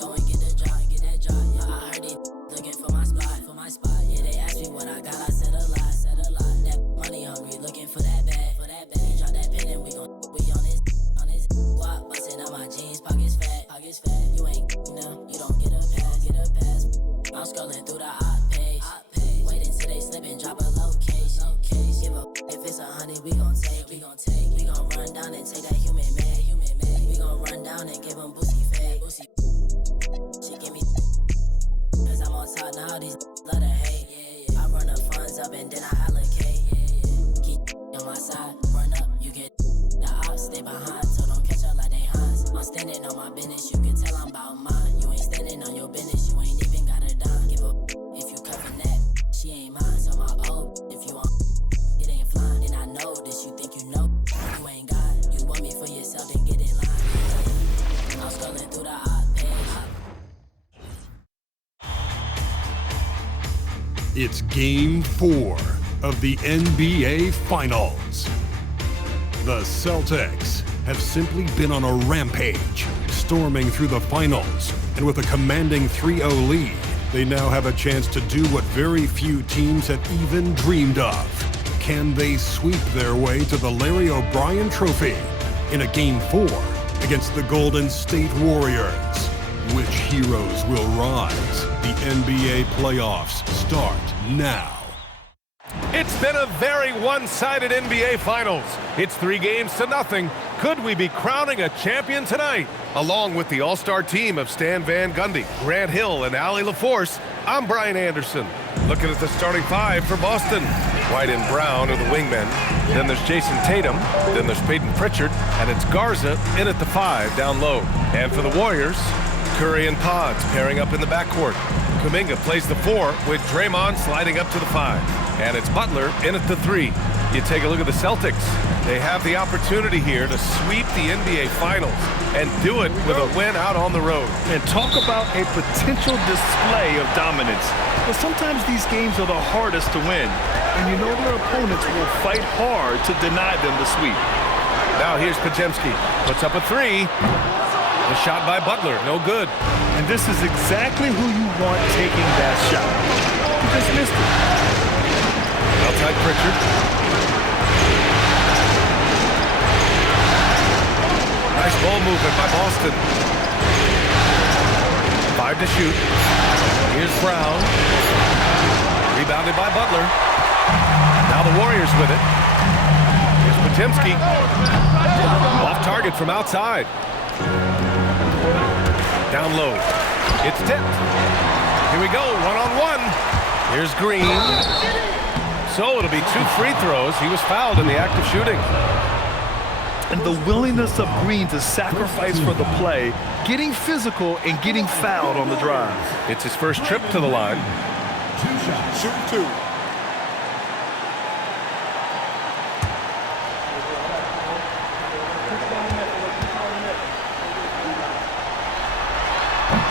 Go and get the drop, get that drop. Yeah, I heard they looking for my spot. Yeah, they asked me what I got, I said a lot. That money hungry, looking for that bag. We drop that pin and we on this guap. Bustin' out my jeans, pockets fat. You ain't now, you don't get a pass. I'm scrolling through the op page. Wait until they slip and drop a location. Give up if it's 100, we gon' take. We gon' run down and take that human made. We gon' run down and give them boosie fade. She give me, cause I'm on top now, these love to hate. I run the funds up and then I allocate. Keep on my side, run up, you get the ops, stay behind, so don't catch up like they Hans. I'm standing on my business, you can tell I'm about mine. You ain't standing on your business, you ain't even got a dime. Give up if you covering that, she ain't mine. So my old, if you want, it ain't flying. And I know this, you think you know, you ain't God. You want me for yourself, then get in line. I'm scrolling through the op page. It's Game 4 of the NBA Finals. The Celtics have simply been on a rampage, storming through the finals, and with a commanding 3-0 lead, they now have a chance to do what very few teams have even dreamed of. Can they sweep their way to the Larry O'Brien Trophy in a Game 4 against the Golden State Warriors? Which heroes will rise? The NBA playoffs start now. It's been a very one-sided NBA Finals. It's 3-0. Could we be crowning a champion tonight? Along with the all-star team of Stan Van Gundy, Grant Hill, and Allie LaForce, I'm Brian Anderson. Looking at the starting five for Boston. White and Brown are the wingmen. Then there's Jason Tatum. Then there's Peyton Pritchard. And it's Garza in at the 5 down low. And for the Warriors, Curry and Pods pairing up in the backcourt. Kuminga plays the 4 with Draymond sliding up to the 5. And it's Butler in at the 3. You take a look at the Celtics. They have the opportunity here to sweep the NBA Finals and do it with a win out on the road. And talk about a potential display of dominance. But sometimes these games are the hardest to win. And you know their opponents will fight hard to deny them the sweep. Now here's Podziemski. Puts up a 3. The shot by Butler, no good. And this is exactly who you want taking that shot. You just missed it. Outside Pritchard. Nice ball movement by Boston. 5 to shoot. Here's Brown. Rebounded by Butler. Now the Warriors with it. Here's Podziemski. Off target from outside. Down low. It's tipped. Here we go, one-on-one. Here's Green. So it'll be 2 free throws. He was fouled in the act of shooting. And the willingness of Green to sacrifice for the play, getting physical and getting fouled on the drive. It's his first trip to the line. 2 shots, shooting 2.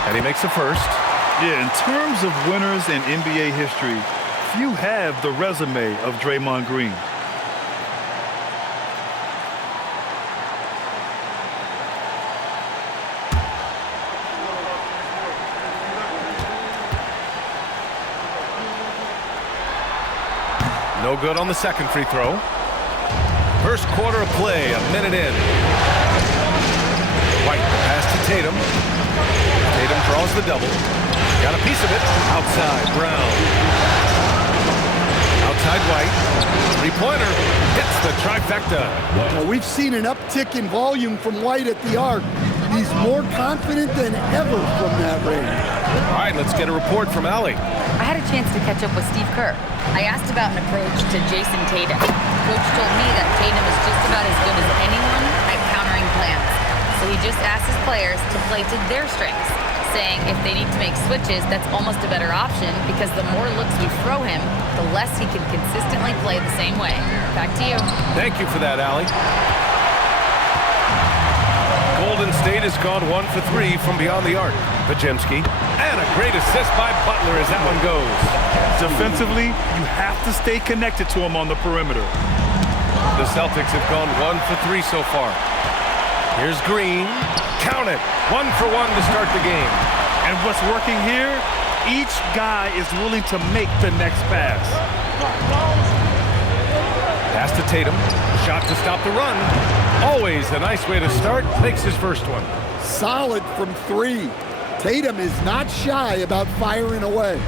And he makes the first. Yeah, in terms of winners in NBA history, few have the resume of Draymond Green. No good on the second free throw. First quarter of play, a minute in. White pass to Tatum. Tatum draws the double. Got a piece of it. Outside, Brown. Outside White. Three-pointer. Hits the trifecta. Well, we've seen an uptick in volume from White at the arc. He's more confident than ever from that range. All right, let's get a report from Allie. I had a chance to catch up with Steve Kerr. I asked about an approach to Jason Tatum. Coach told me that Tatum is just about as good as anyone at countering plans. So he just asked his players to play to their strengths, saying if they need to make switches, that's almost a better option because the more looks we throw him, the less he can consistently play the same way. Back to you. Thank you for that, Allie. Golden State has gone 1 for 3 from beyond the arc. Podziemski. And a great assist by Butler as that one goes. Defensively, you have to stay connected to him on the perimeter. The Celtics have gone 1 for 3 so far. Here's Green. Count it. 1 for 1 to start the game. And what's working here? Each guy is willing to make the next pass. Pass to Tatum. Shot to stop the run. Always a nice way to start. Makes his first one. Solid from 3. Tatum is not shy about firing away.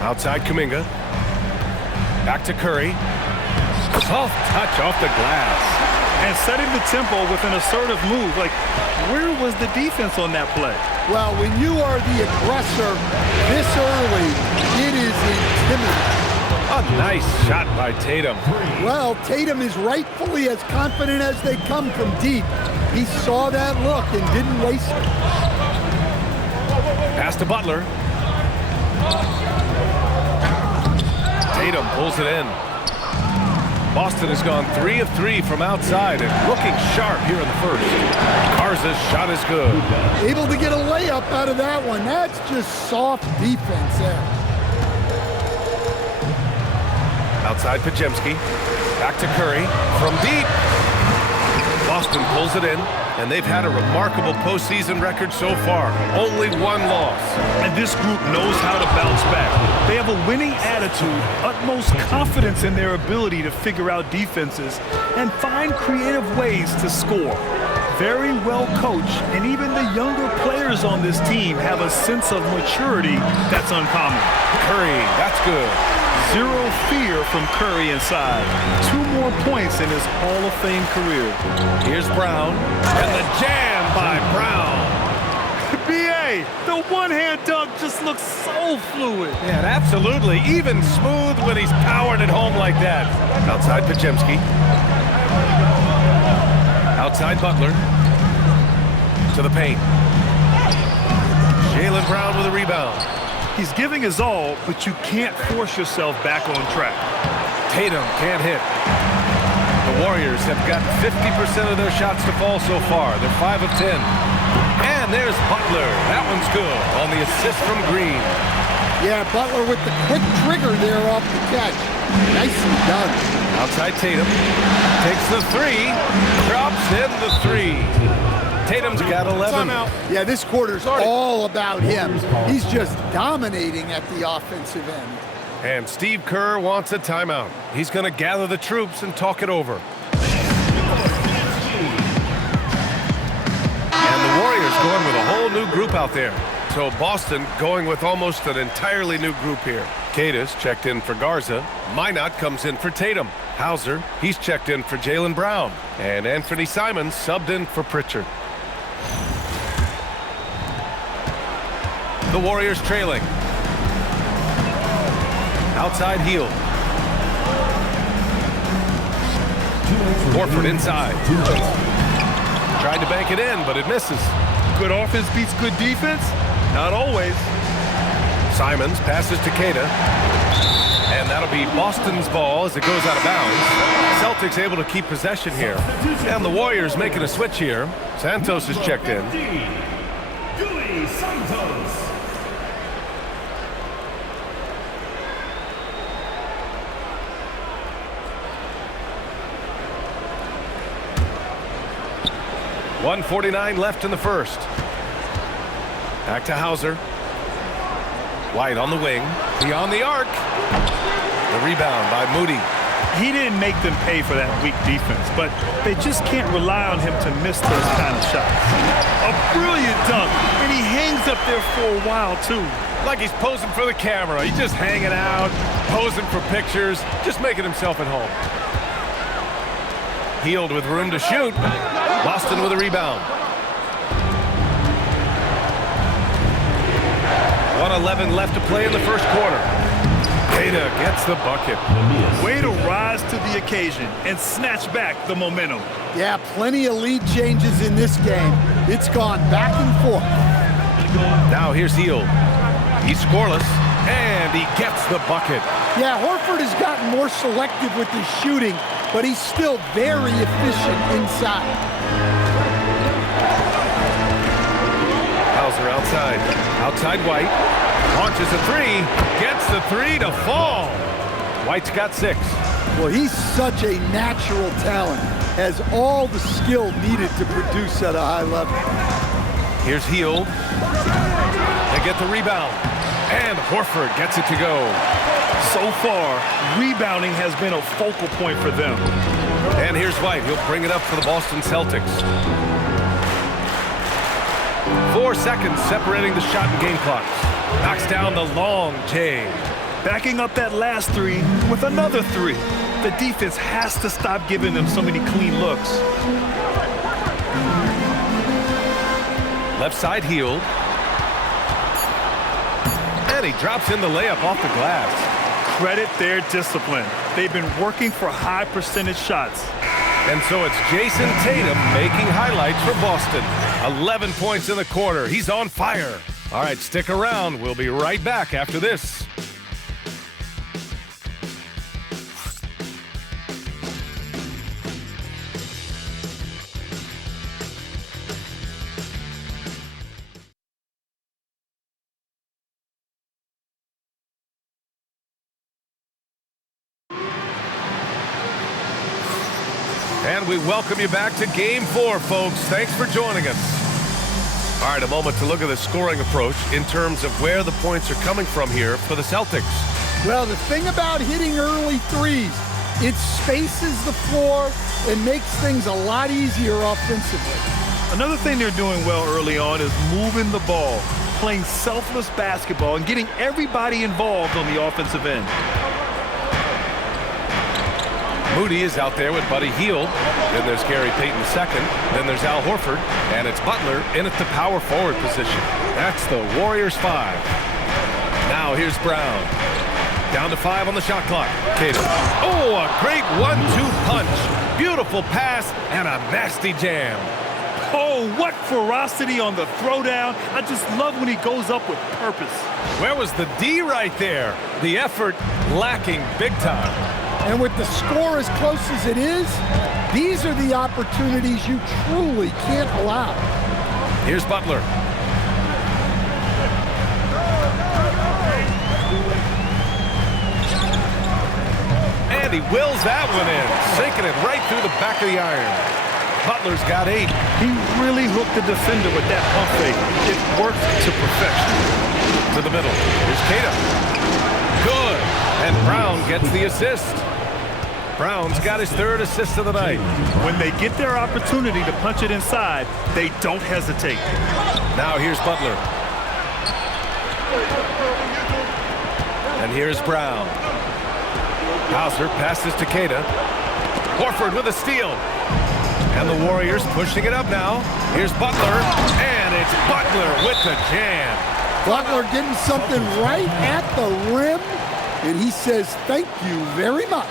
Outside Kuminga. Back to Curry. Soft touch off the glass. And setting the tempo with an assertive move. Like, where was the defense on that play? Well, when you are the aggressor this early, it is intimidating. A nice shot by Tatum. Well, Tatum is rightfully as confident as they come from deep. He saw that look and didn't waste it. Pass to Butler. Tatum pulls it in. Boston has gone 3 of 3 from outside and looking sharp here in the first. Garza's shot is good. Able to get a layup out of that one. That's just soft defense there. Outside Podziemski. Back to Curry. From deep. Boston pulls it in, and they've had a remarkable postseason record so far. Only 1 loss. And this group knows how to bounce back. They have a winning attitude, utmost confidence in their ability to figure out defenses and find creative ways to score. Very well coached, and even the younger players on this team have a sense of maturity that's uncommon. Curry, that's good. 0 fear from Curry inside. 2 more points in his Hall of Fame career. Here's Brown, and the jam by Brown. B.A., the one-hand dunk just looks so fluid. Yeah, absolutely. Even smooth when he's powered it home like that. Outside Podziemski. Outside Butler. To the paint. Jaylen Brown with a rebound. He's giving his all, but you can't force yourself back on track. Tatum can't hit. The Warriors have got 50% of their shots to fall so far. They're 5 of 10. And there's Butler. That one's good on the assist from Green. Yeah, Butler with the quick trigger there off the catch. Nicely done. Outside Tatum. Takes the 3. Drops in the 3. Tatum's got 11. Yeah, this quarter's all about him. He's just dominating at the offensive end. And Steve Kerr wants a timeout. He's going to gather the troops and talk it over. And the Warriors going with a whole new group out there. So Boston going with almost an entirely new group here. Cadis checked in for Garza. Minot comes in for Tatum. Hauser, he's checked in for Jaylen Brown. And Anthony Simons subbed in for Pritchard. The Warriors trailing. Outside heel. Horford inside. Tried to bank it in, but it misses. Good offense beats good defense? Not always. Simons passes to Queta. And that'll be Boston's ball as it goes out of bounds. Celtics able to keep possession here. And the Warriors making a switch here. Santos is checked in. Santos. 1:49 left in the first. Back to Hauser. White on the wing. Beyond the arc. The rebound by Moody. He didn't make them pay for that weak defense, but they just can't rely on him to miss those kind of shots. A brilliant dunk, and he hangs up there for a while, too. Like he's posing for the camera. He's just hanging out, posing for pictures, just making himself at home. Healed with room to shoot. Boston with a rebound. 1:11 left to play in the first quarter. Queta gets the bucket. Way to rise to the occasion and snatch back the momentum. Yeah, plenty of lead changes in this game. It's gone back and forth. Now here's Hield. He's scoreless, and he gets the bucket. Yeah, Horford has gotten more selective with his shooting, but he's still very efficient inside. Hauser outside. Outside White. Launches a three. Gets the three to fall. White's got 6. Well, he's such a natural talent. has all the skill needed to produce at a high level. Here's Hield. They get the rebound. And Horford gets it to go. So far, rebounding has been a focal point for them. And here's White. He'll bring it up for the Boston Celtics. 4 seconds separating the shot and game clocks. Knocks down the long J. Backing up that last three with another three. The defense has to stop giving them so many clean looks. Left side Hield. And he drops in the layup off the glass. Credit their discipline. They've been working for high percentage shots. And so it's Jason Tatum making highlights for Boston. 11 points in the quarter. He's on fire. All right, stick around. We'll be right back after this. And we welcome you back to Game 4, folks. Thanks for joining us. All right, a moment to look at the scoring approach in terms of where the points are coming from here for the Celtics. Well, the thing about hitting early threes, it spaces the floor and makes things a lot easier offensively. Another thing they're doing well early on is moving the ball, playing selfless basketball, and getting everybody involved on the offensive end. Moody is out there with Buddy Hield. Then there's Gary Payton II. Then there's Al Horford. And it's Butler in at the power forward position. That's the Warriors 5. Now here's Brown. Down to 5 on the shot clock. Tatum. Oh, a great 1-2 punch. Beautiful pass and a nasty jam. Oh, what ferocity on the throwdown. I just love when he goes up with purpose. Where was the D right there? The effort lacking big time. And with the score as close as it is, these are the opportunities you truly can't allow. Here's Butler. And he wills that one in, sinking it right through the back of the iron. Butler's got 8. He really hooked the defender with that pump fake. It worked to perfection. To the middle. Here's Tatum. Good. And Brown gets the assist. Brown's got his 3rd assist of the night. When they get their opportunity to punch it inside, they don't hesitate. Now here's Butler. And here's Brown. Hauser passes to Queta. Horford with a steal. And the Warriors pushing it up now. Here's Butler. And it's Butler with the jam. Butler getting something right at the rim. And he says, thank you very much.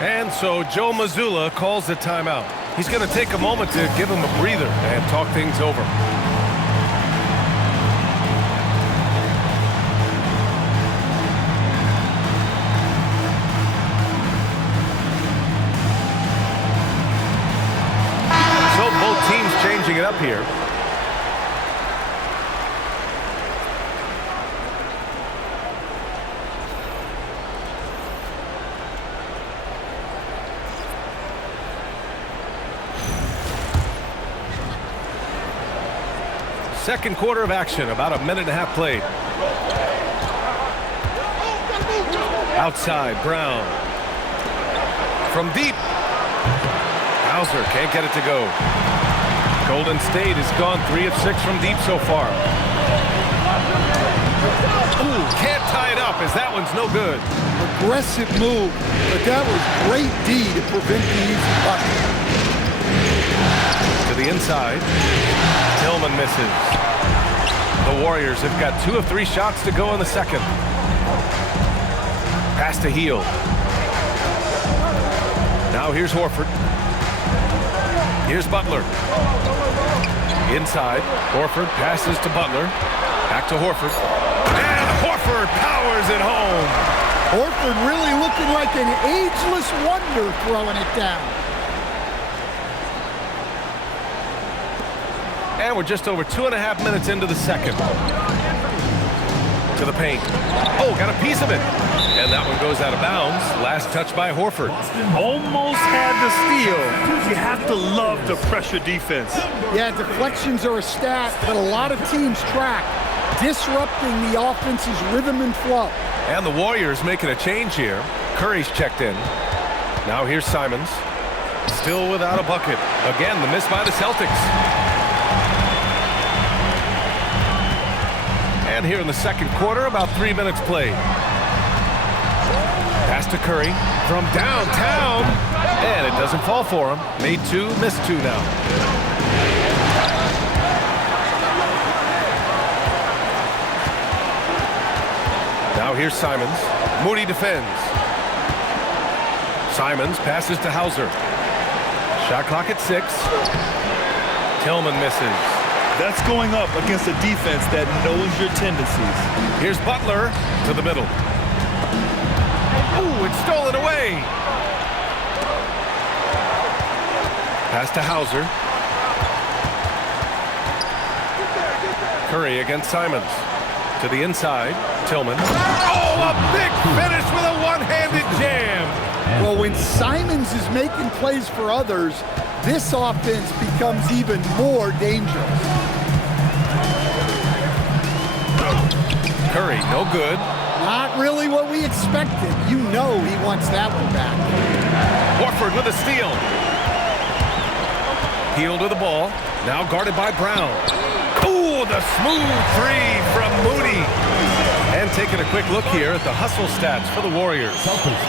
And so Joe Mazzulla calls the timeout. He's going to take a moment to give him a breather and talk things over. So both teams changing it up here. Second quarter of action, about a minute and a half played. Outside, Brown. From deep. Hauser can't get it to go. Golden State has gone 3 of 6 from deep so far. Ooh, can't tie it up as that one's no good. Aggressive move, but that was great D to prevent the easy bucket. To the inside. Tillman misses. The Warriors have got 2 of 3 shots to go in the second. Pass to Hield. Now here's Horford. Here's Butler. Inside. Horford passes to Butler. Back to Horford. And Horford powers it home. Horford really looking like an ageless wonder throwing it down. And we're just over 2.5 minutes into the second. To to the paint. Oh, got a piece of it. And that one goes out of bounds. Last touch by Horford. Almost had the steal. You have to love the pressure defense. Yeah, deflections are a stat that a lot of teams track, disrupting the offense's rhythm and flow. And the Warriors making a change here. Curry's checked in. Now here's Simons. Still without a bucket. Again, the miss by the Celtics. And here in the second quarter, about 3 minutes played. Pass to Curry from downtown. And it doesn't fall for him. Made two, missed two now. Now here's Simons. Moody defends. Simons passes to Hauser. Shot clock at 6. Tillman misses. That's going up against a defense that knows your tendencies. Here's Butler to the middle. Ooh, it's stolen away. Pass to Hauser. Curry against Simons. To the inside, Tillman. Oh, a big finish with a one-handed jam. Well, when Simons is making plays for others, this offense becomes even more dangerous. Curry, no good. Not really what we expected. You know he wants that one back. Horford with a steal. Heel to the ball. Now guarded by Brown. Ooh, the smooth three from Moody. And taking a quick look here at the hustle stats for the Warriors.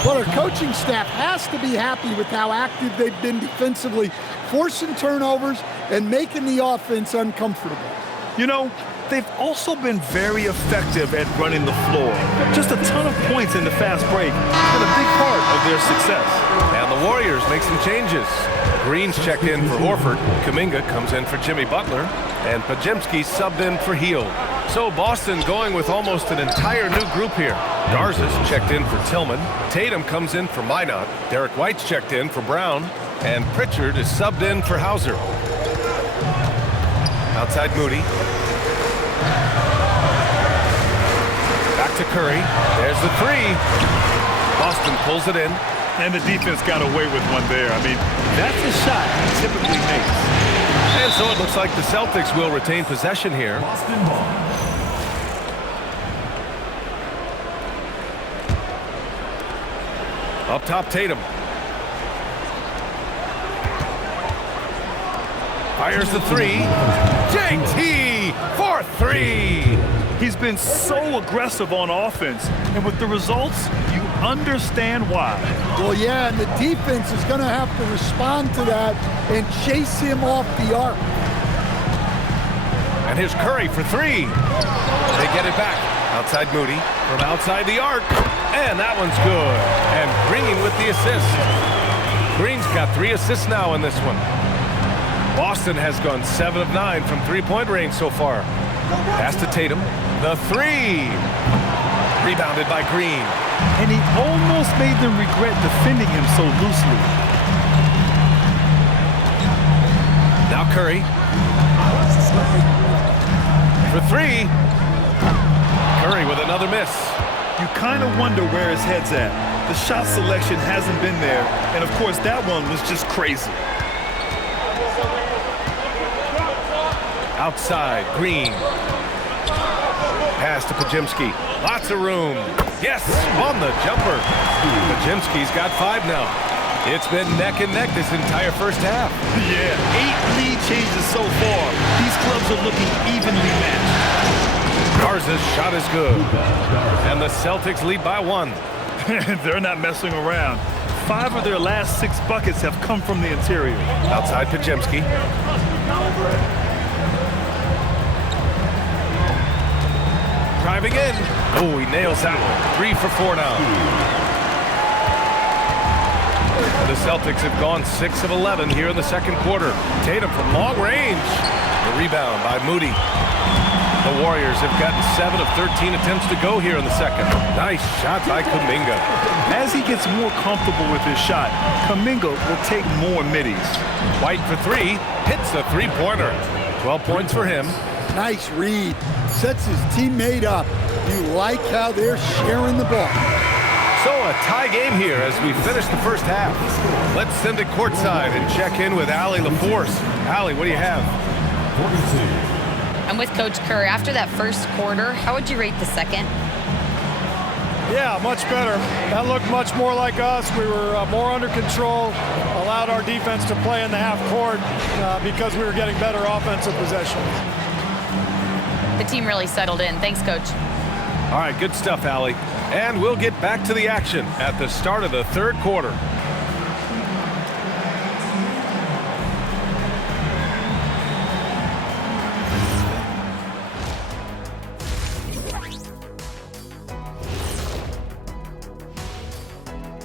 Well, our coaching staff has to be happy with how active they've been defensively, forcing turnovers and making the offense uncomfortable. You know, they've also been very effective at running the floor. Just a ton of points in the fast break. Been a big part of their success. And the Warriors make some changes. Green's checked in for Horford. Kuminga comes in for Jimmy Butler. And Podziemski subbed in for Hield. So Boston going with almost an entire new group here. Garza's checked in for Tillman. Tatum comes in for Minot. Derek White's checked in for Brown. And Pritchard is subbed in for Hauser. Outside Moody. Back to Curry. There's the three. Boston pulls it in. And the defense got away with one there. I mean, that's a shot he typically makes. And so it looks like the Celtics will retain possession here. Up top, Tatum. Fires the three. JT for three. He's been so aggressive on offense, and with the results, you understand why. Well, yeah, and the defense is going to have to respond to that and chase him off the arc. And here's Curry for three. They get it back. Outside Moody from outside the arc. And that one's good. And Green with the assist. Green's got 3 assists now in this one. Boston has gone 7 of 9 from three-point range so far. Pass to Tatum. The three. Rebounded by Green. And he almost made them regret defending him so loosely. Now Curry. For three. Curry with another miss. You kind of wonder where his head's at. The shot selection hasn't been there. And of course, that one was just crazy. Outside, Green. Pass to Podziemski. Lots of room. Yes, on the jumper. Podziemski's got 5 now. It's been neck and neck this entire first half. Yeah, 8 lead changes so far. These clubs are looking evenly matched. Garza's shot is good. And the Celtics lead by 1. They're not messing around. 5 of their last 6 buckets have come from the interior. Outside Podziemski. Driving in. Oh, he nails that one. 3 for 4 now. The Celtics have gone 6 of 11 here in the second quarter. Tatum from long range. The rebound by Moody. The Warriors have gotten 7 of 13 attempts to go here in the second. Nice shot by Kuminga. As he gets more comfortable with his shot, Kuminga will take more middies. White for 3. Hits the three-pointer. 12 points for him. Nice read. Sets his teammate up. You like how they're sharing the ball. So a tie game here as we finish the first half. Let's send it courtside and check in with Allie LaForce. Allie, what do you have? I'm with Coach Kerr. After that first quarter, how would you rate the second? Yeah, much better. That looked much more like us. We were more under control, allowed our defense to play in the half court because we were getting better offensive possessions. The team really settled in. Thanks, Coach. All right, good stuff, Allie. And we'll get back to the action at the start of the third quarter.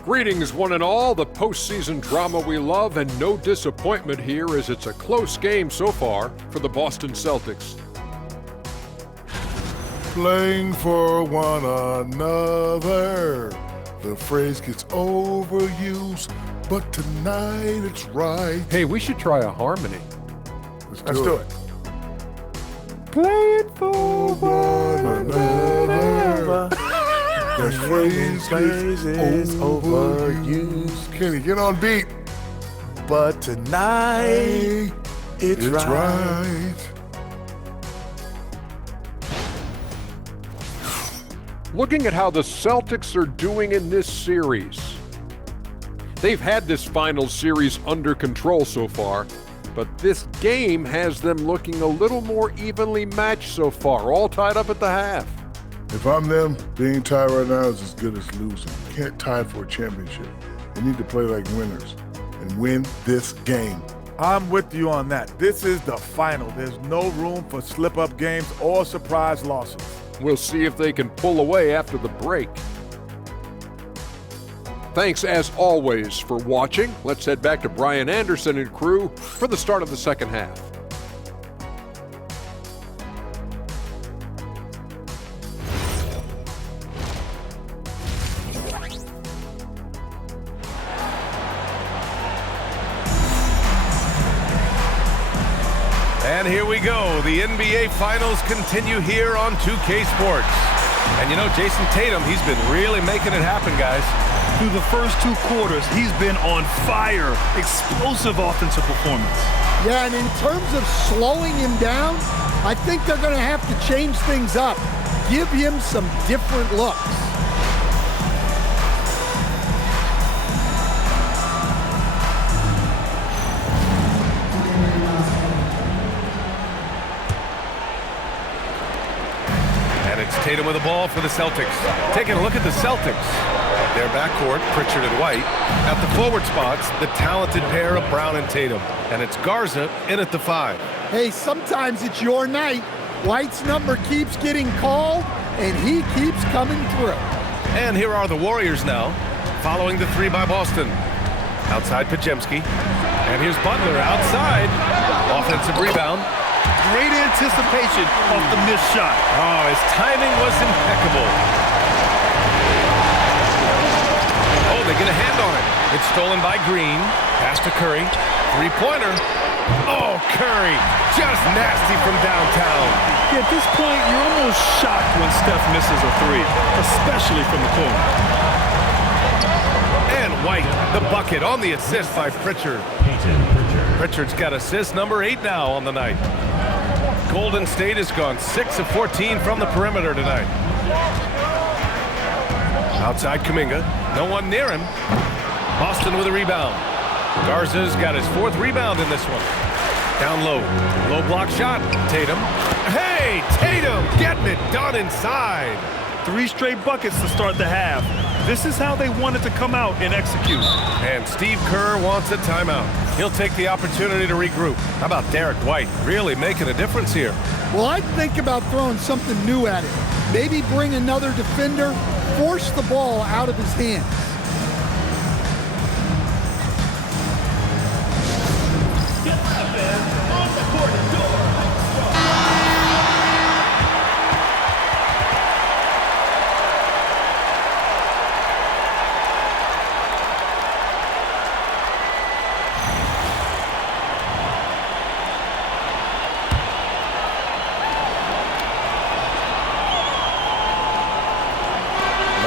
Greetings, one and all. The postseason drama we love, and no disappointment here as it's a close game so far for the Boston Celtics. Playing for one another. The phrase gets overused, but tonight it's right. Hey, we should try a harmony. Let's do it. Playing for One another. The phrase gets overused. Kenny, get on beat. But tonight, it's right. Looking at how the Celtics are doing in this series. They've had this finals series under control so far, but this game has them looking a little more evenly matched so far, all tied up at the half. If I'm them, being tied right now is as good as losing. You can't tie for a championship. You need to play like winners and win this game. I'm with you on that. This is the final. There's no room for slip-up games or surprise losses. We'll see if they can pull away after the break. Thanks, as always, for watching. Let's head back to Brian Anderson and crew for the start of the second half. And here we go. The NBA Finals continue here on 2K Sports. And you know, Jason Tatum, he's been really making it happen, guys. Through the first two quarters, he's been on fire. Explosive offensive performance. Yeah, and in terms of slowing him down, I think they're going to have to change things up. Give him some different looks. Tatum with the ball for the Celtics. Taking a look at the Celtics. Their backcourt, Pritchard and White. At the forward spots, the talented pair of Brown and Tatum. And it's Garza in at the 5. Hey, sometimes it's your night. White's number keeps getting called, and he keeps coming through. And here are the Warriors now, following the 3 by Boston. Outside Pajemski. And here's Butler outside. Offensive rebound. Great anticipation of the missed shot. Oh, his timing was impeccable. Oh, they get a hand on it. It's stolen by Green. Pass to Curry. Three-pointer. Oh, Curry. Just nasty from downtown. Yeah, at this point, you're almost shocked when Steph misses a 3, especially from the corner. And White, the bucket on the assist by Pritchard. Pritchard's got assist number 8 now on the night. Golden State has gone 6 of 14 from the perimeter tonight. Outside Kuminga, no one near him. Boston with a rebound. Garza's got his 4th rebound in this one. Down low, low block shot, Tatum. Hey, Tatum getting it done inside. 3 straight buckets to start the half. This is how they wanted to come out and execute. And Steve Kerr wants a timeout. He'll take the opportunity to regroup. How about Derek White really making a difference here? Well, I'd think about throwing something new at it. Maybe bring another defender, force the ball out of his hands.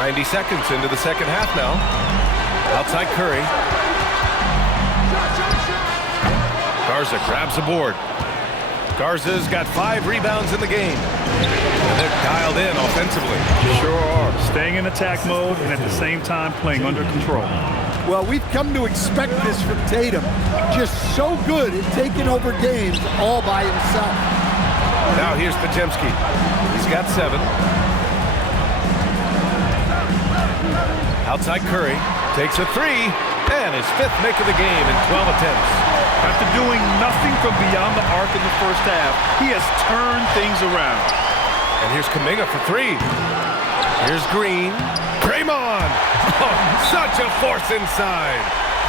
90 seconds into the second half now. Outside Curry. Garza grabs the board. Garza's got 5 rebounds in the game. And they're dialed in offensively. Sure are. Staying in attack mode and at the same time playing under control. Well, we've come to expect this from Tatum. Just so good at taking over games all by himself. Now here's Podziemski. He's got 7. Outside Curry. Takes a 3. And his 5th make of the game in 12 attempts. After doing nothing from beyond the arc in the first half, he has turned things around. And here's Kuminga for 3. Here's Green. Draymond! Oh, such a force inside.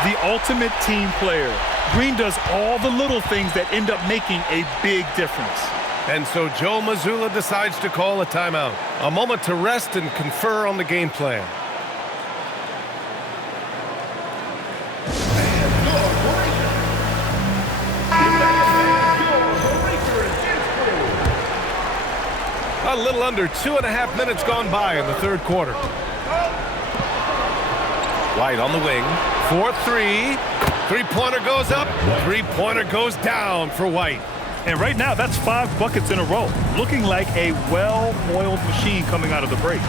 The ultimate team player. Green does all the little things that end up making a big difference. And so Joe Mazzulla decides to call a timeout. A moment to rest and confer on the game plan. A little under 2.5 minutes gone by in the third quarter. White on the wing. 4-3. Three-pointer goes up. Three-pointer goes down for White. And right now, that's 5 buckets in a row. Looking like a well-oiled machine coming out of the break.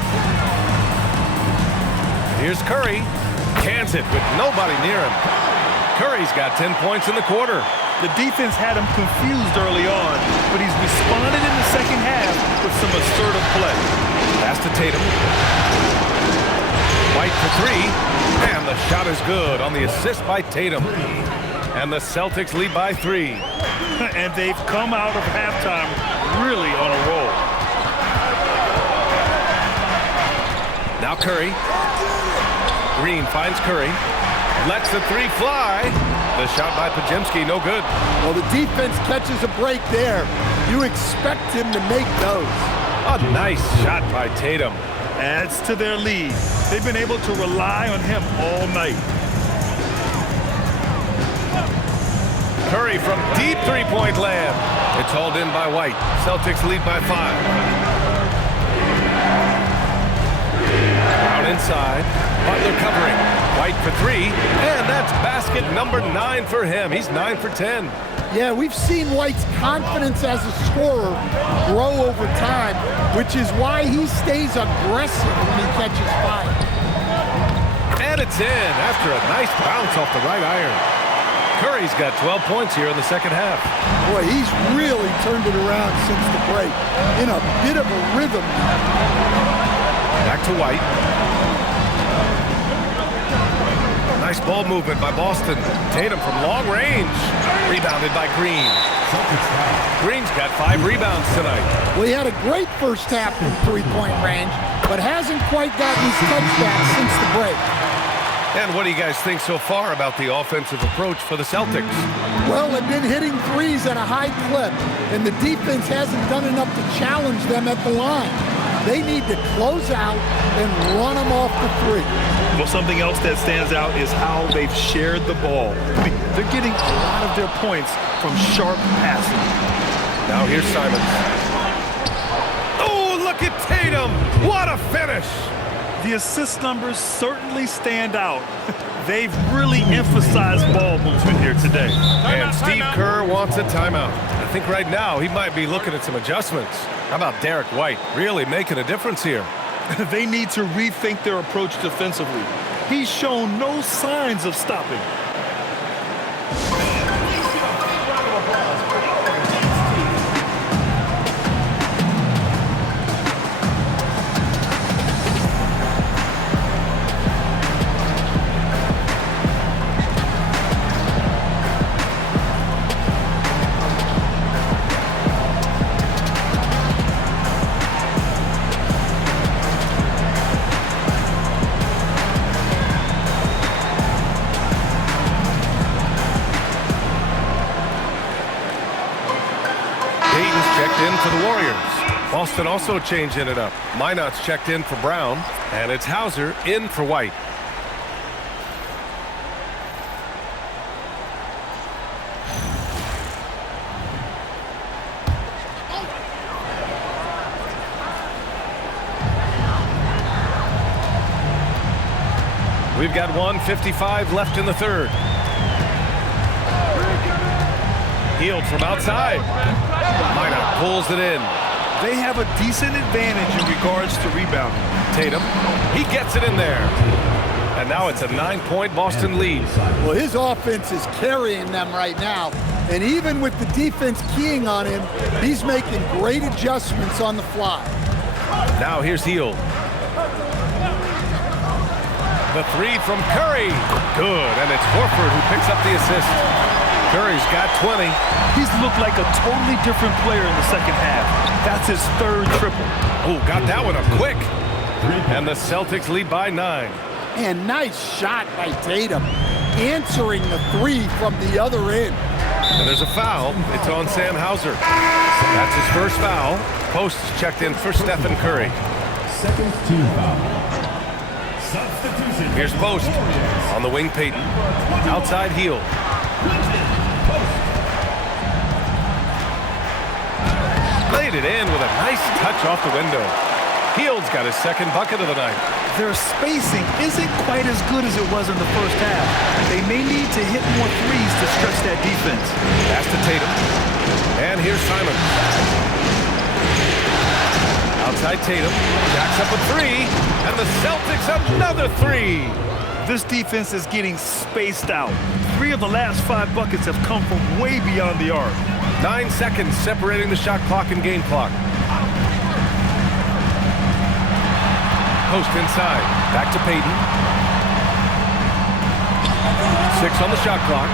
Here's Curry. Cans it with nobody near him. Curry's got 10 points in the quarter. The defense had him confused early on, but he's responded in the second half with some assertive play. Pass to Tatum. White for 3, and the shot is good on the assist by Tatum. And the Celtics lead by 3. And they've come out of halftime really on a roll. Now Curry. Green finds Curry. Lets the 3 fly. The shot by Podziemski, no good. Well, the defense catches a break there. You expect him to make those. A nice shot by Tatum. Adds to their lead. They've been able to rely on him all night. Curry from deep three-point land. It's hauled in by White. Celtics lead by 5. Out inside. Butler covering. White for 3. And that's basket number 9 for him. He's 9 for 10. Yeah, we've seen White's confidence as a scorer grow over time, which is why he stays aggressive when he catches fire. And it's in after a nice bounce off the right iron. Curry's got 12 points here in the second half. Boy, he's really turned it around since the break. In a bit of a rhythm. Back to White. Nice ball movement by Boston. Tatum from long range. Rebounded by Green. Green's got 5 rebounds tonight. Well, he had a great first half from three-point range, but hasn't quite gotten his touchback since the break. And what do you guys think so far about the offensive approach for the Celtics? Well, they've been hitting threes at a high clip, and the defense hasn't done enough to challenge them at the line. They need to close out and run them off the 3. Well, something else that stands out is how they've shared the ball. They're getting a lot of their points from sharp passing. Now here's Simons. Oh, look at Tatum! What a finish! The assist numbers certainly stand out. They've really emphasized ball movement here today. And Steve Kerr wants a timeout. I think right now he might be looking at some adjustments. How about Derek White really making a difference here? They need to rethink their approach defensively. He's shown no signs of stopping. For the Warriors. Boston also changing it up. Minot's checked in for Brown, and it's Hauser in for White. We've got 1:55 left in the third. Healed from outside. Minot pulls it in. They have a decent advantage in regards to rebounding. Tatum, he gets it in there. And now it's a 9-point Boston lead. Well, his offense is carrying them right now. And even with the defense keying on him, he's making great adjustments on the fly. Now here's Hield. The three from Curry. Good, and it's Horford who picks up the assist. Curry's got 20. He's looked like a totally different player in the second half. That's his third triple. Oh, got that one up quick. And the Celtics lead by 9. And nice shot by Tatum, answering the three from the other end. And there's a foul. It's on Sam Hauser. That's his first foul. Post checked in for Stephen Curry. Second team foul. Substitution. Here's Post on the wing. Payton outside heel. Laid it in with a nice touch off the window. Hield's got his second bucket of the night. Their spacing isn't quite as good as it was in the first half. They may need to hit more threes to stretch that defense. Pass to Tatum. And here's Simon. Outside Tatum. Jacks up a three. And the Celtics another three. This defense is getting spaced out. 3 of the last 5 buckets have come from way beyond the arc. 9 seconds separating the shot clock and game clock. Post inside. Back to Payton. 6 on the shot clock.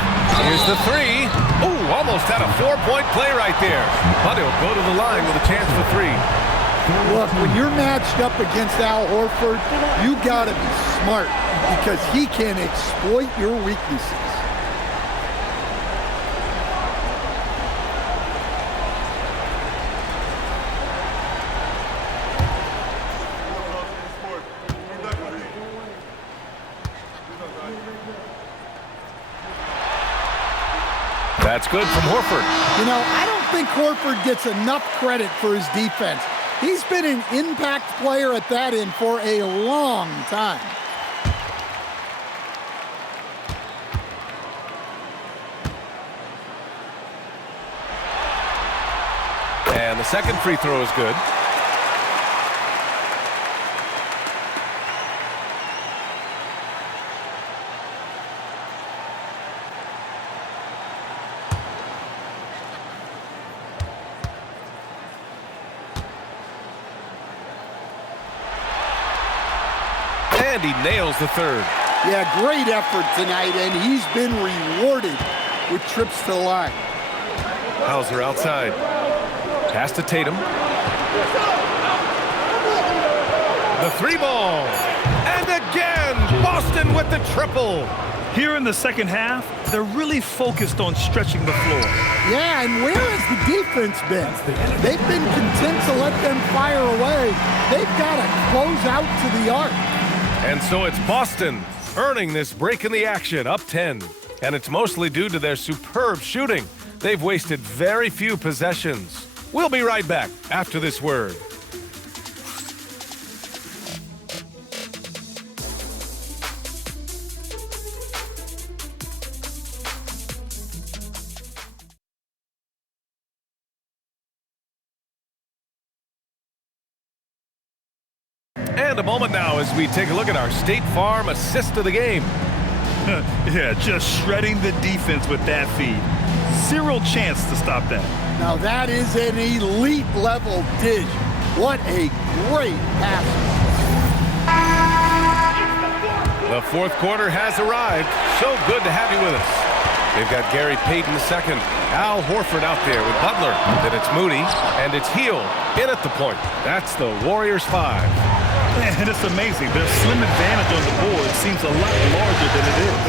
Here's the three. Ooh, almost had a 4-point play right there. But he'll go to the line with a chance for 3. Look, when you're matched up against Al Horford, you got to be smart because he can exploit your weaknesses. That's good from Horford. You know, I don't think Horford gets enough credit for his defense. He's been an impact player at that end for a long time. And the second free throw is good. And he nails the third. Yeah, great effort tonight, and he's been rewarded with trips to the line. Hauser outside. Pass to Tatum. The three ball. And again, Boston with the triple. Here in the second half, they're really focused on stretching the floor. Yeah, and where has the defense been? They've been content to let them fire away. They've got to close out to the arc. And so it's Boston earning this break in the action, up 10. And it's mostly due to their superb shooting. They've wasted very few possessions. We'll be right back after this word. And a moment now as we take a look at our State Farm assist of the game. Yeah, just shredding the defense with that feed. Zero chance to stop that. Now that is an elite level dish. What a great pass. The fourth quarter has arrived. So good to have you with us. They've got Gary Payton II, Al Horford out there with Butler. Then it's Moody, and it's Hield in at the point. That's the Warriors 5. Man, it's amazing. Their slim advantage on the board seems a lot larger than it is.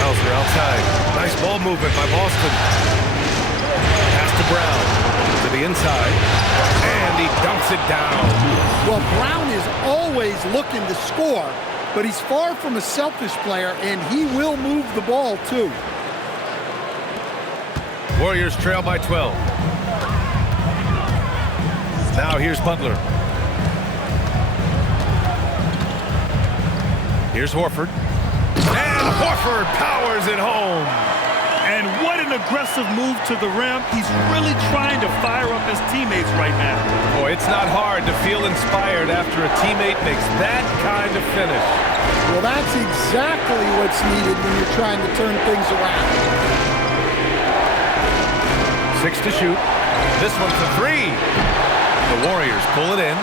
Hauser outside. Nice ball movement by Boston. Pass to Brown to the inside, and he dumps it down. Well, Brown is always looking to score, but he's far from a selfish player, and he will move the ball, too. Warriors trail by 12. Now here's Butler. Here's Horford. Horford powers it home. And what an aggressive move to the rim. He's really trying to fire up his teammates right now. Boy, it's not hard to feel inspired after a teammate makes that kind of finish. Well, that's exactly what's needed when you're trying to turn things around. 6 to shoot. This one for 3. The Warriors pull it in.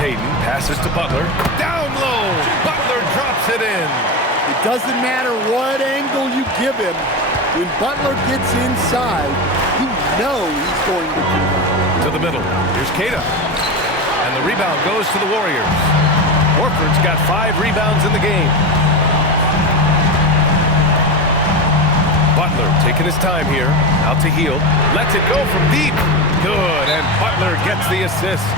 Hayden passes to Butler. Down low. Butler drops it in. It doesn't matter what angle you give him. When Butler gets inside, you know he's going to do it. To the middle. Here's Keita. And the rebound goes to the Warriors. Horford's got 5 rebounds in the game. Butler taking his time here. Out to Hield. Lets it go from deep. Good. And Butler gets the assist.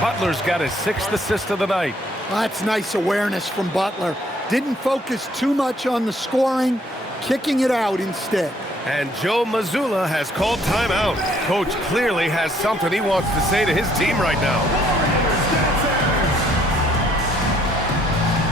Butler's got his 6th assist of the night. That's nice awareness from Butler. Didn't focus too much on the scoring, kicking it out instead. And Joe Mazzulla has called timeout. Coach clearly has something he wants to say to his team right now.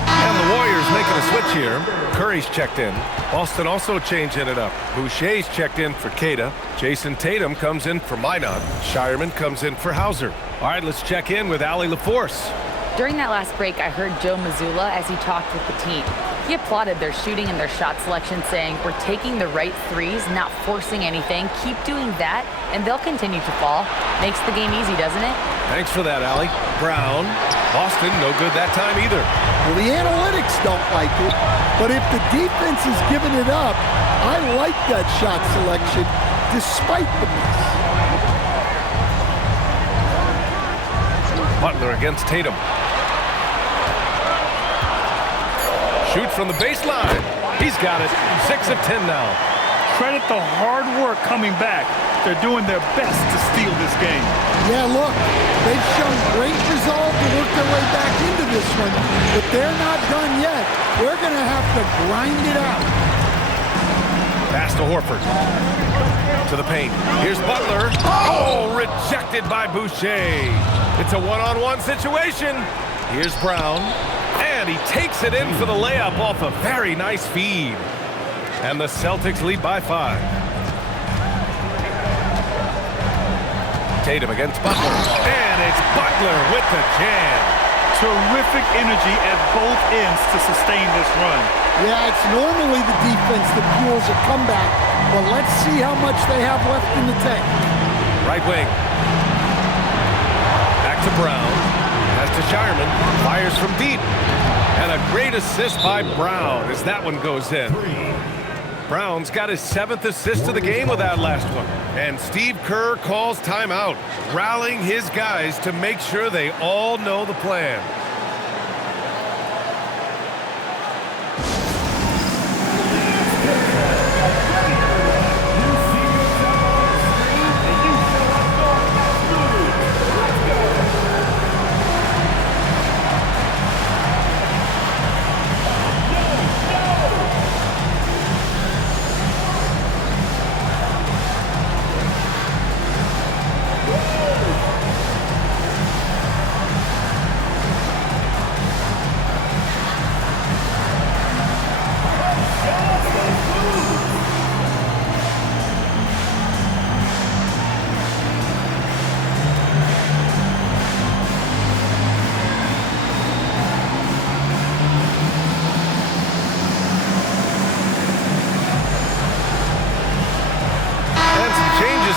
And the Warriors making a switch here. Curry's checked in. Boston also changing it up. Boucher's checked in for Keita. Jason Tatum comes in for Minot. Shireman comes in for Hauser. All right, let's check in with Allie LaForce. During that last break, I heard Joe Mazzulla as he talked with the team. He applauded their shooting and their shot selection, saying, "We're taking the right threes, not forcing anything. Keep doing that, and they'll continue to fall." Makes the game easy, doesn't it? Thanks for that, Allie. Brown. Boston, no good that time either. Well, the analytics don't like it, but if the defense is giving it up, I like that shot selection, despite the miss. Butler against Tatum. Shoot from the baseline. He's got it. 6 of 10 now. Credit the hard work coming back. They're doing their best to steal this game. Yeah, look, they've shown great resolve to work their way back into this one, but they're not done yet. We're going to have to grind it out. Pass to Horford. To the paint. Here's Butler. Oh, rejected by Boucher. It's a one-on-one situation. Here's Brown. And he takes it in for the layup off a very nice feed. And the Celtics lead by 5. Tatum against Butler. And it's Butler with the jam. Terrific energy at both ends to sustain this run. Yeah, it's normally the defense that fuels a comeback, but let's see how much they have left in the tank. Right wing. Back to Brown. Pass to Shireman. Fires from deep. And a great assist by Brown as that one goes in. Brown's got his 7th assist of the game with that last one. And Steve Kerr calls timeout, rallying his guys to make sure they all know the plan.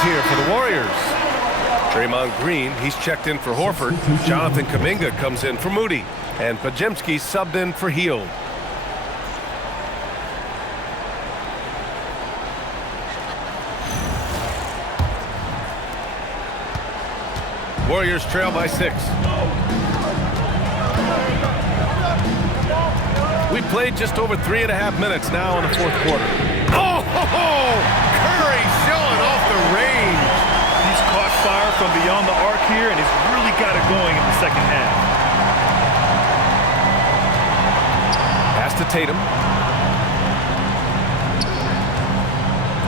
Here for the Warriors. Draymond Green, he's checked in for Horford. Jonathan Kuminga comes in for Moody. And Podziemski subbed in for Hield. Warriors trail by 6. We played just over 3.5 minutes now in the 4th quarter. Oh, Curry showing off the range. He's caught fire from beyond the arc here, and he's really got it going in the second half. Pass to Tatum.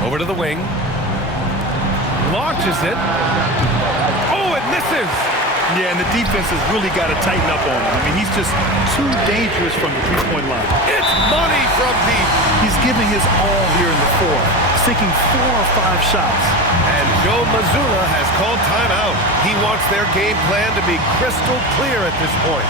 Over to the wing. Launches it. Oh, it misses. Yeah, and the defense has really got to tighten up on him. I mean, he's just too dangerous from the three-point line. It's money from deep. He's giving his all here in the fourth, sinking 4 or 5 shots. And Joe Mazzulla has called timeout. He wants their game plan to be crystal clear at this point.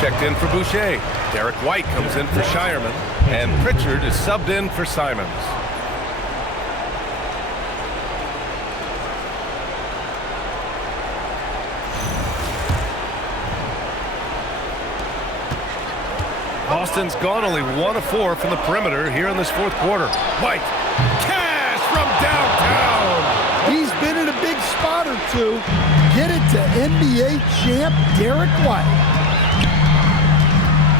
Checked in for Boucher. Derek White comes in for Shireman. And Pritchard is subbed in for Simons. Boston's gone only 1 of 4 from the perimeter here in this fourth quarter. White, cash from downtown. He's been in a big spot or two. Get it to NBA champ Derek White.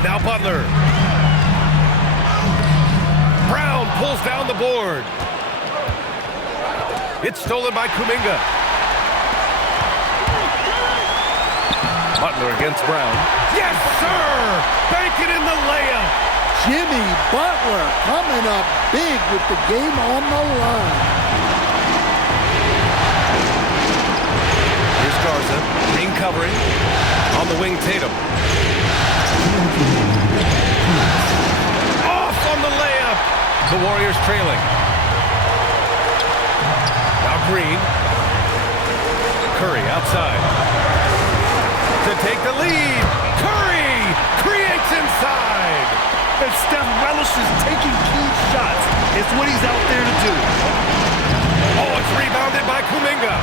Now Butler. Brown pulls down the board. It's stolen by Kuminga. Butler against Brown. Yes, sir! Bank it in the layup. Jimmy Butler coming up big with the game on the line. Here's Garza. Green covering. On the wing, Tatum. Off on the layup. The Warriors trailing. Now Green. Curry outside. To take the lead. Curry creates inside. And Steph relishes taking key shots. It's what he's out there to do. Oh, it's rebounded by Kuminga.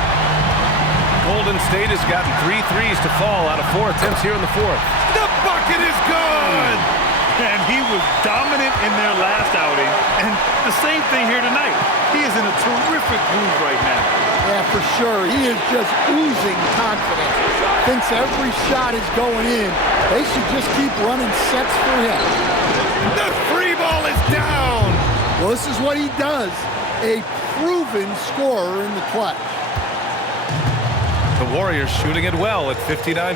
Golden State has gotten 3 threes to fall out of 4 attempts here in the fourth. The bucket is good! And he was dominant in their last outing. And the same thing here tonight. He is in a terrific groove right now. Yeah, for sure. He is just oozing confidence. Thinks every shot is going in. They should just keep running sets for him. The free ball is down! Well, this is what he does. A proven scorer in the clutch. The Warriors shooting it well at 59%.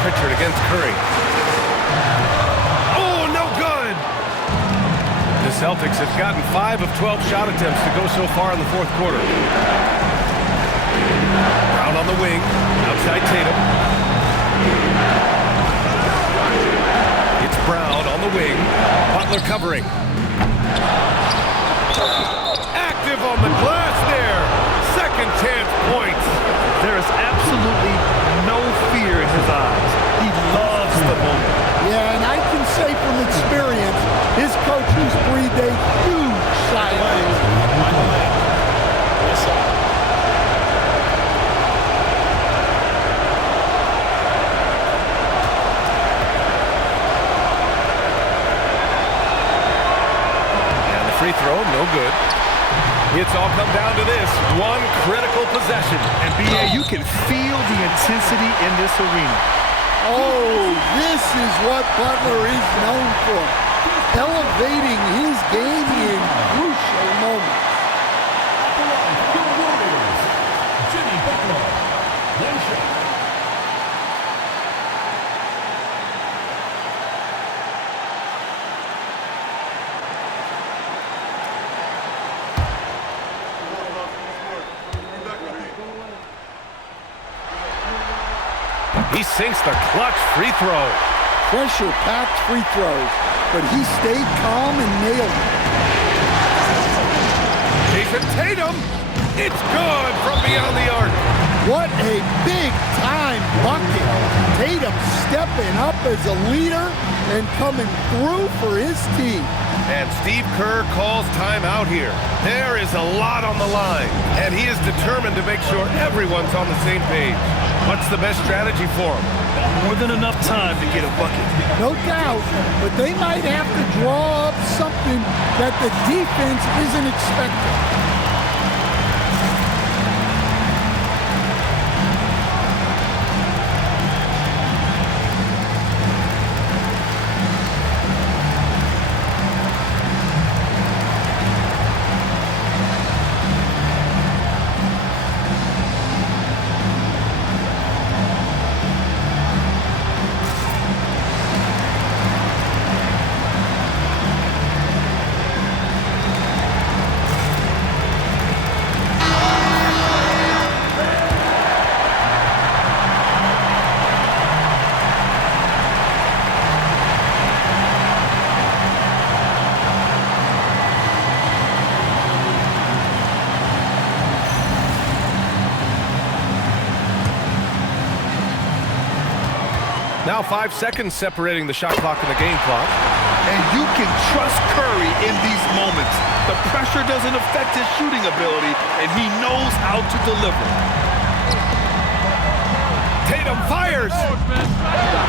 Pritchard against Curry. Oh, no good! The Celtics have gotten 5 of 12 shot attempts to go so far in the fourth quarter. Brown on the wing, outside Tatum. It's Brown on the wing. Butler covering. Active on the glass there. Second chance points. There is absolutely no fear in his eyes. He loves the moment. Yeah, and I can say from experience, his coaches breathed a huge sigh of relief. And the free throw, no good. It's all come down to this one critical possession. And B.A., you can feel the intensity in this arena. Oh, this is what Butler is known for. Elevating his game in crucial moments. Jimmy Butler, one shot. He sinks the clutch free throw. Pressure-packed free throws, but he stayed calm and nailed it. Jason Tatum, it's good from beyond the arc. What a big-time bucket. Tatum stepping up as a leader and coming through for his team. And Steve Kerr calls timeout here. There is a lot on the line, and he is determined to make sure everyone's on the same page. What's the best strategy for him? More than enough time to get a bucket. No doubt, but they might have to draw up something that the defense isn't expecting. Now 5 seconds separating the shot clock and the game clock. And you can trust Curry in these moments. The pressure doesn't affect his shooting ability, and he knows how to deliver. Tatum fires!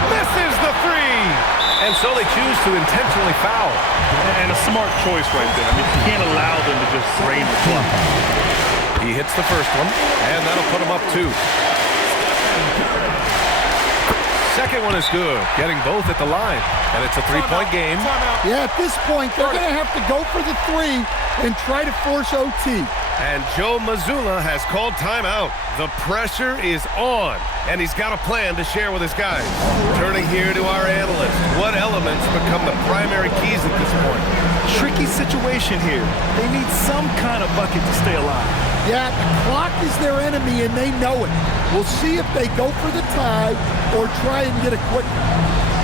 Misses the three! And so they choose to intentionally foul. And a smart choice right there. I mean, you can't allow them to just drain the clock. He hits the first one, and that'll put him up 2. Second one is good, getting both at the line. And it's a three-point game. Yeah, at this point, they're going to have to go for the three and try to force OT. And Joe Mazzulla has called timeout. The pressure is on, and he's got a plan to share with his guys. Turning here to our analyst, what elements become the primary keys at this point? Tricky situation here. They need some kind of bucket to stay alive. Yeah, the clock is their enemy, and they know it. We'll see if they go for the tie or try and get a quick one.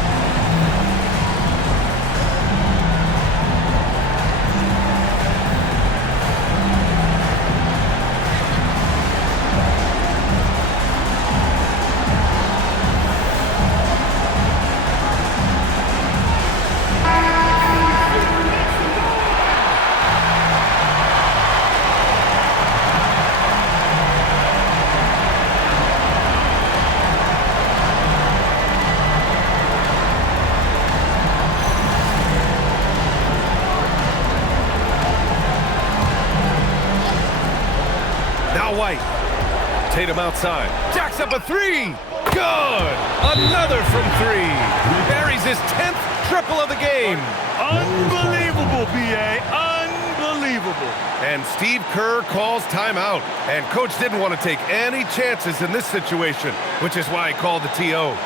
White. Tatum outside. Jacks up a three. Good. Another from three. Buries his 10th triple of the game. Unbelievable, B.A. Unbelievable. And Steve Kerr calls timeout. And coach didn't want to take any chances in this situation, which is why he called the TO.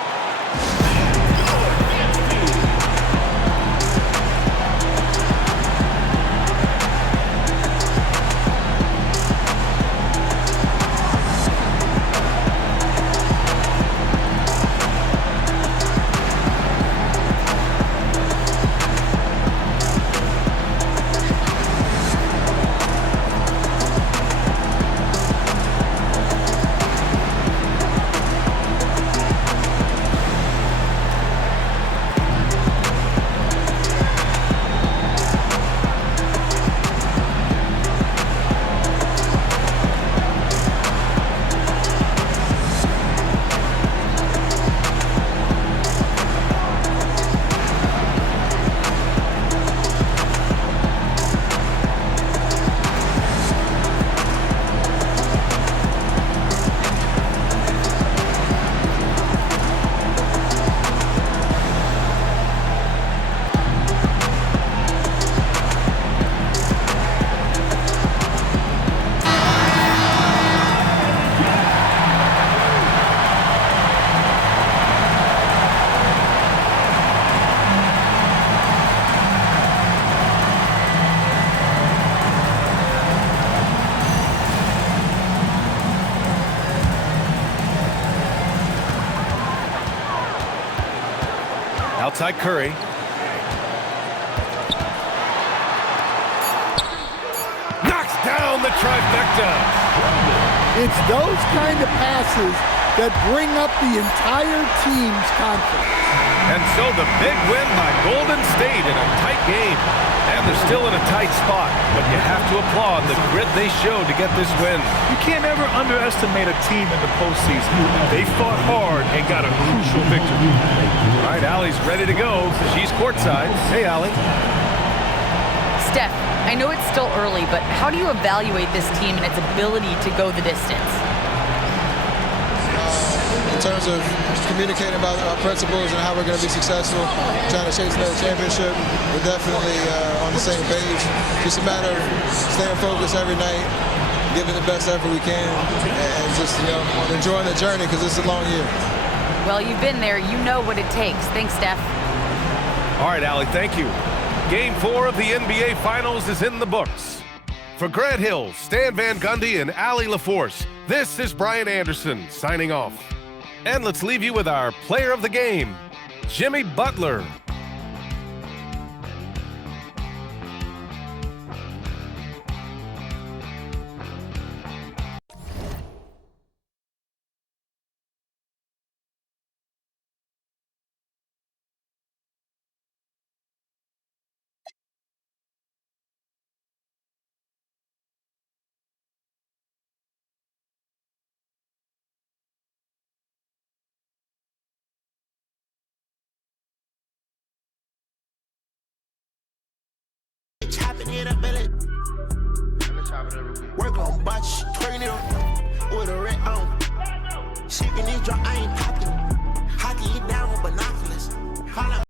outside Curry. Knocks down the trifecta. It's those kind of passes that bring up the entire team's confidence. And so the big win by Golden State in a tight game. And they're still in a tight spot, but you have to applaud the grit they showed to get this win. You can't ever underestimate a team in the postseason. They fought hard and got a crucial victory. All right, Allie's ready to go. She's courtside. Hey, Allie. Steph, I know it's still early, but how do you evaluate this team and its ability to go the distance? In terms of communicating about our principles and how we're going to be successful, trying to chase another championship, we're definitely on the same page. Just a matter of staying focused every night, giving the best effort we can, and just enjoying the journey because it's a long year. Well, you've been there. You know what it takes. Thanks, Steph. All right, Allie, thank you. Game 4 of the NBA Finals is in the books. For Grant Hill, Stan Van Gundy, and Allie LaForce, this is Brian Anderson signing off. And let's leave you with our player of the game, Jimmy Butler. Work on botch, turn it up with a red on. Shaking these drop, I ain't